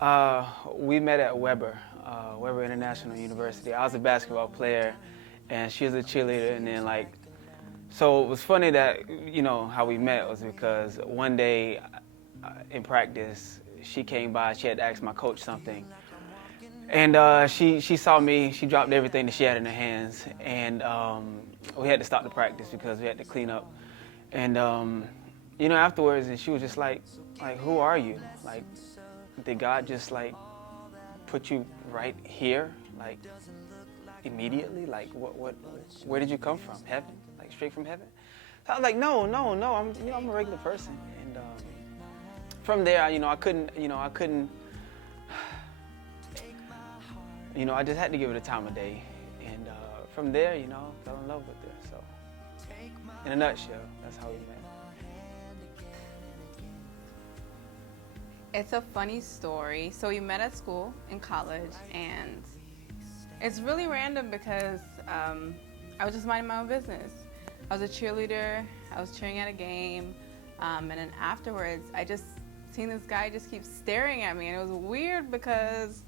We met at Weber International University. I was a basketball player, and she was a cheerleader. And then so it was funny that how we met was because one day in practice, she came by. She had to ask my coach something, and she saw me. She dropped everything that she had in her hands, and we had to stop the practice because we had to clean up. And afterwards, and she was just like, who are you? Like, did God just put you right here, immediately? What? Where did you come from? Heaven? Straight from heaven? So I was like, no. I'm a regular person. And from there, I couldn't. I just had to give it a time of day. And from there, fell in love with her. So, in a nutshell, that's how we met. It's a funny story. So we met at school in college, and it's really random because I was just minding my own business. I was a cheerleader. I was cheering at a game, and then afterwards, I just seen this guy just keep staring at me, and it was weird because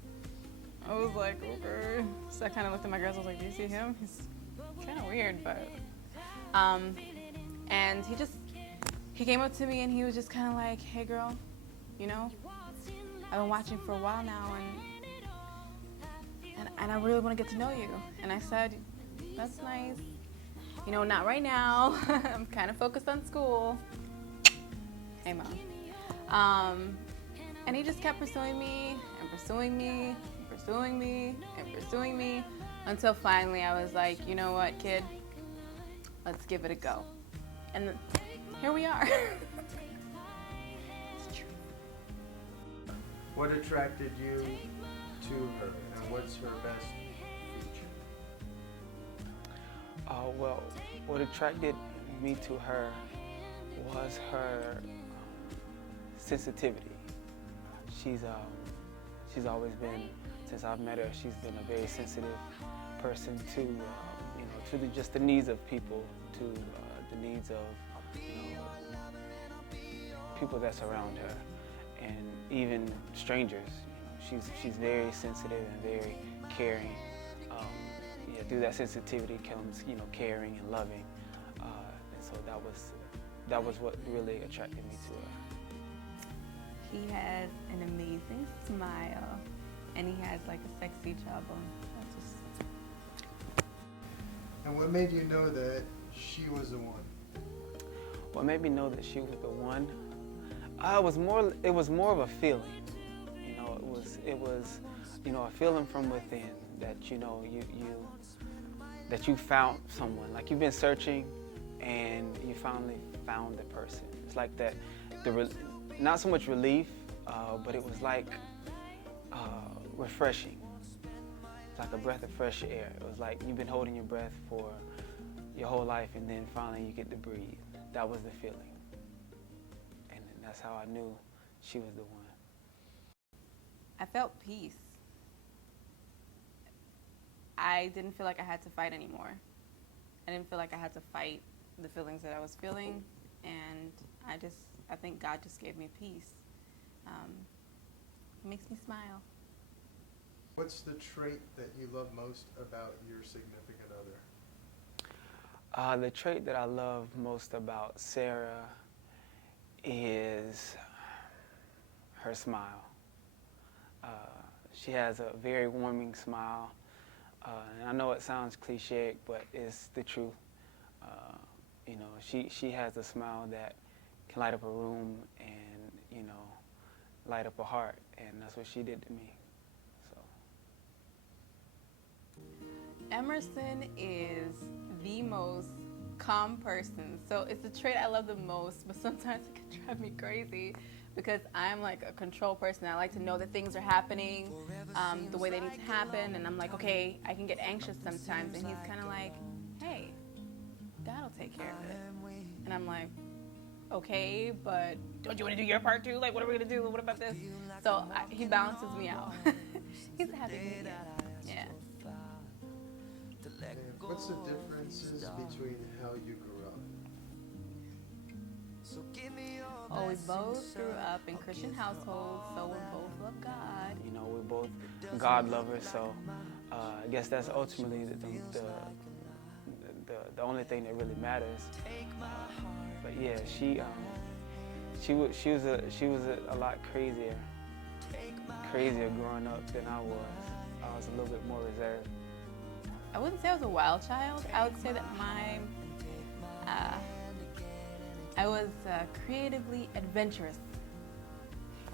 I was like, okay. So I kind of looked at my girls. I was like, do you see him? He's kind of weird, but and he came up to me and he was just kind of like, hey, girl. I've been watching for a while now, and I really want to get to know you. And I said, that's nice. Not right now. I'm kind of focused on school. Hey, Mom. And he just kept pursuing me and pursuing me and pursuing me and pursuing me until finally I was like, you know what, kid? Let's give it a go. And here we are. What attracted you to her, and what's her best feature? Well, what attracted me to her was her sensitivity. She's always been, since I've met her, she's been a very sensitive person to just the needs of people, to the needs of people that's around her. And even strangers, she's very sensitive and very caring. Through that sensitivity comes, caring and loving. And so that was what really attracted me to her. He has an amazing smile, and he has a sexy jawbone. That's just... And what made you know that she was the one? What made me know that she was the one? It was more of a feeling. It was a feeling from within that that you found someone. Like, you've been searching and you finally found the person. It's like that, not so much relief, but it was refreshing. It's like a breath of fresh air. It was like you've been holding your breath for your whole life, and then finally you get to breathe. That was the feeling. That's how I knew she was the one. I felt peace. I didn't feel like I had to fight anymore. I didn't feel like I had to fight the feelings that I was feeling, and I think God just gave me peace. It makes me smile. What's the trait that you love most about your significant other? The trait that I love most about Sarah is her smile. She has a very warming smile, and I know it sounds cliche, but it's the truth. She has a smile that can light up a room and light up a heart, and that's what she did to me. So. Emerson is the most calm person. So it's the trait I love the most, but sometimes it can drive me crazy because I'm a control person. I like to know that things are happening the way they need to happen, and I'm like, okay, I can get anxious sometimes, and he's kind of like, hey, God will take care of it. And I'm like, okay, but don't you want to do your part too? What are we going to do? What about this? So he balances me out. He's a happy medium. Yeah. What's the differences between how you grew up? Oh, we both grew up in Christian households, so we both love God. You know, we're both God lovers, so I guess that's ultimately the only thing that really matters. But yeah, she was a lot crazier growing up than I was. I was a little bit more reserved. I wouldn't say I was a wild child. I would say that I was creatively adventurous,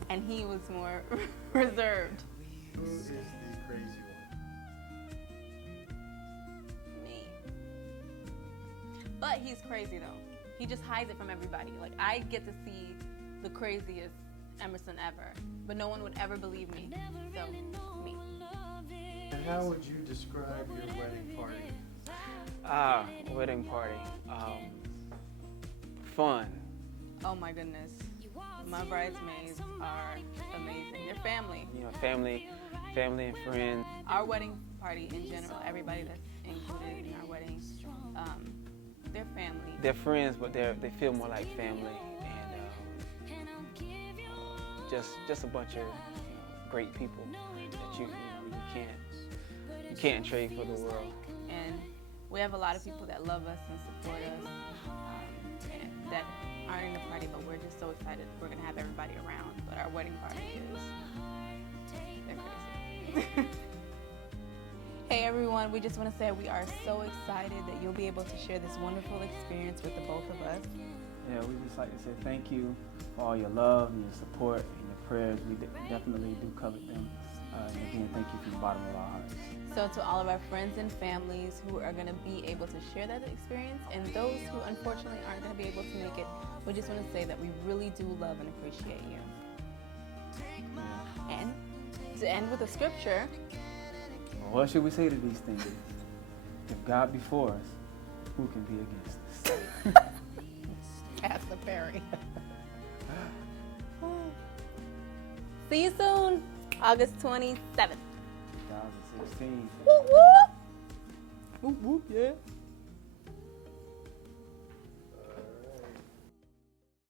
and he was more reserved. Who is the crazy one? Me. But he's crazy though. He just hides it from everybody. Like, I get to see the craziest Emerson ever, but no one would ever believe me. So, me. And how would you describe your wedding party? Wedding party. Fun. Oh my goodness. My bridesmaids are amazing. They're family. You know, family and friends. Our wedding party in general, everybody that's included in our wedding, they're family. They're friends, but they feel more like family, and just a bunch of great people that you can't trade for the world. And we have a lot of people that love us and support us, and that aren't in the party, but we're just so excited we're gonna have everybody around. But our wedding party they're crazy. Hey everyone, we just want to say we are so excited that you'll be able to share this wonderful experience with the both of us. Yeah, we just like to say thank you for all your love and your support and your prayers. We definitely do covet them. And again, thank you from the bottom of our hearts. So to all of our friends and families who are going to be able to share that experience, and those who unfortunately aren't going to be able to make it, we just want to say that we really do love and appreciate you. And to end with a scripture, Well, what should we say to these things? If God be for us, who can be against us? Pastor Perry. See you soon, August 27th. 2016. Whoop, whoop. Whoop, whoop, yeah.